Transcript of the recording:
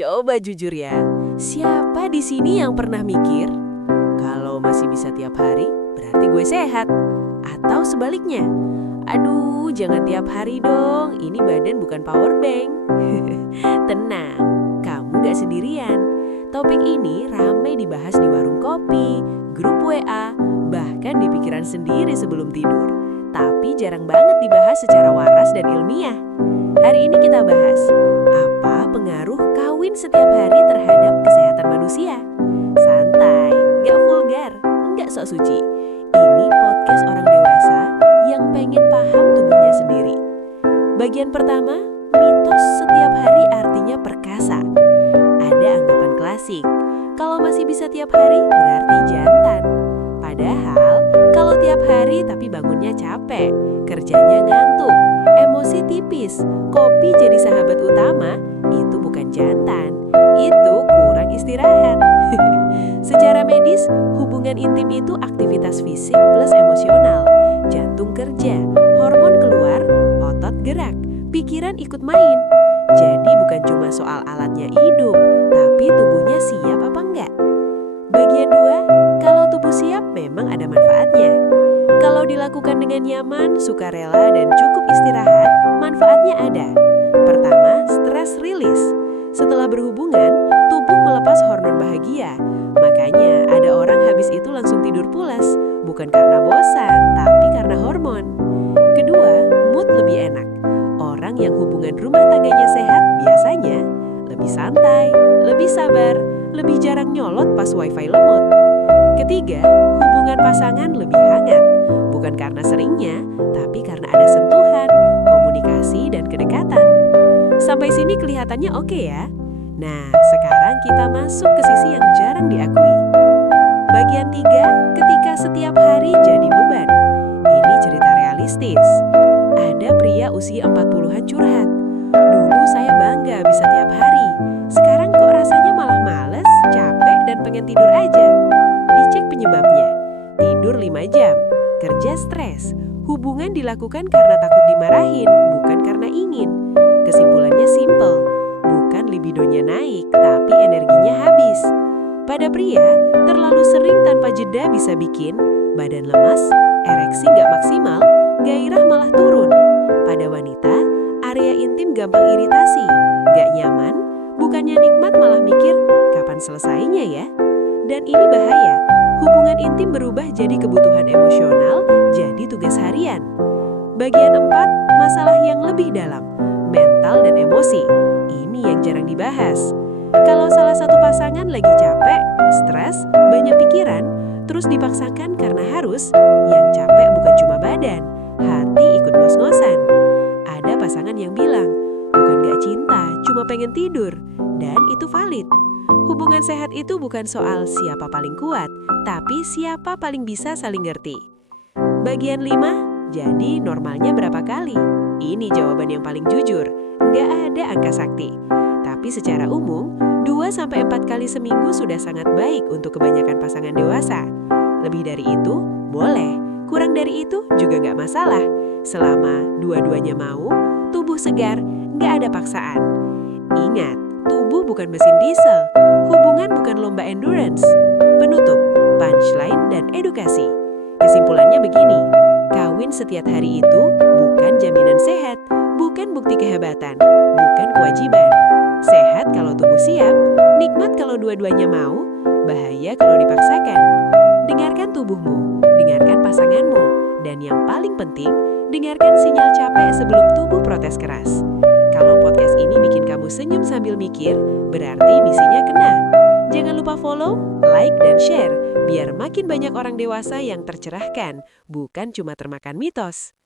Coba jujur ya, siapa di sini yang pernah mikir, kalau masih bisa tiap hari, berarti gue sehat? Atau sebaliknya, aduh jangan tiap hari dong, ini badan bukan power bank. Tenang, kamu gak sendirian. Topik ini ramai dibahas di warung kopi, grup WA, bahkan di pikiran sendiri sebelum tidur. Tapi jarang banget dibahas secara waras dan ilmiah. Hari ini kita bahas, apa pengaruh kawin setiap hari terhadap kesehatan manusia? Santai, gak vulgar, gak sok suci. Ini podcast orang dewasa yang pengen paham tubuhnya sendiri. Bagian pertama, mitos setiap hari artinya perkasa. Ada anggapan klasik, kalau masih bisa tiap hari berarti jantan. Padahal, kalau tiap hari tapi bangunnya capek, kerjanya ngantuk, emosi tipis, kopi jadi sahabat utama, itu bukan jantan, itu kurang istirahat. Secara medis, hubungan intim itu aktivitas fisik plus emosional. Jantung kerja, hormon keluar, otot gerak, pikiran ikut main. Jadi bukan cuma soal alatnya hidup, tapi tubuhnya siap apa enggak? Bagian 2, kalau tubuh siap memang ada manfaatnya. Kalau dilakukan dengan nyaman, sukarela, dan cukup istirahat, manfaatnya ada. Pertama, stress release. Setelah berhubungan, tubuh melepas hormon bahagia. Makanya ada orang habis itu langsung tidur pulas, bukan karena bosan, tapi karena hormon. Kedua, mood lebih enak. Orang yang hubungan rumah tangganya sehat biasanya lebih santai, lebih sabar, lebih jarang nyolot pas wifi lemot. Ketiga, hubungan pasangan lebih hangat. Bukan karena seringnya, tapi karena ada sentuhan, komunikasi, dan kedekatan. Sampai sini kelihatannya oke ya? Nah, sekarang kita masuk ke sisi yang jarang diakui. Bagian 3, ketika setiap hari jadi beban. Ini cerita realistis. Ada pria usia 40-an curhat. Dulu saya bangga bisa tiap hari. Sekarang kok rasanya malah males, capek, dan pengen tidur aja. Dicek penyebabnya. Tidur 5 jam, kerja stres, hubungan dilakukan karena takut dimarahin, bukan karena ingin. Kesimpulannya simple, bukan libidonya naik, tapi energinya habis. Pada pria, terlalu sering tanpa jeda bisa bikin badan lemas, ereksi nggak maksimal, gairah malah turun. Pada wanita, area intim gampang iritasi, nggak nyaman, bukannya nikmat malah mikir, kapan selesainya ya? Dan ini bahaya, hubungan intim berubah jadi kebutuhan emosional, jadi tugas harian. Bagian 4, masalah yang lebih dalam, mental dan emosi. Ini yang jarang dibahas. Kalau salah satu pasangan lagi capek, stres, banyak pikiran, terus dipaksakan karena harus, yang capek bukan cuma badan, hati ikut ngos-ngosan. Ada pasangan yang bilang, bukan gak cinta, cuma pengen tidur, dan itu valid. Hubungan sehat itu bukan soal siapa paling kuat, tapi siapa paling bisa saling ngerti. Bagian 5, jadi normalnya berapa kali? Ini jawaban yang paling jujur, nggak ada angka sakti. Tapi secara umum, 2-4 kali seminggu sudah sangat baik untuk kebanyakan pasangan dewasa. Lebih dari itu, boleh. Kurang dari itu juga nggak masalah. Selama dua-duanya mau, tubuh segar, nggak ada paksaan. Ingat, tubuh bukan mesin diesel, hubungan bukan lomba endurance. Penutup, punchline, dan edukasi. Kesimpulannya begini, kawin setiap hari itu bukan jaminan sehat, bukan bukti kehebatan, bukan kewajiban. Sehat kalau tubuh siap, nikmat kalau dua-duanya mau, bahaya kalau dipaksakan. Dengarkan tubuhmu, dengarkan pasanganmu, dan yang paling penting, dengarkan sinyal capek sebelum tubuh protes keras. Kalau podcast ini bikin kamu senyum sambil mikir, berarti misinya kena. Jangan lupa follow, like, dan share, biar makin banyak orang dewasa yang tercerahkan, bukan cuma termakan mitos.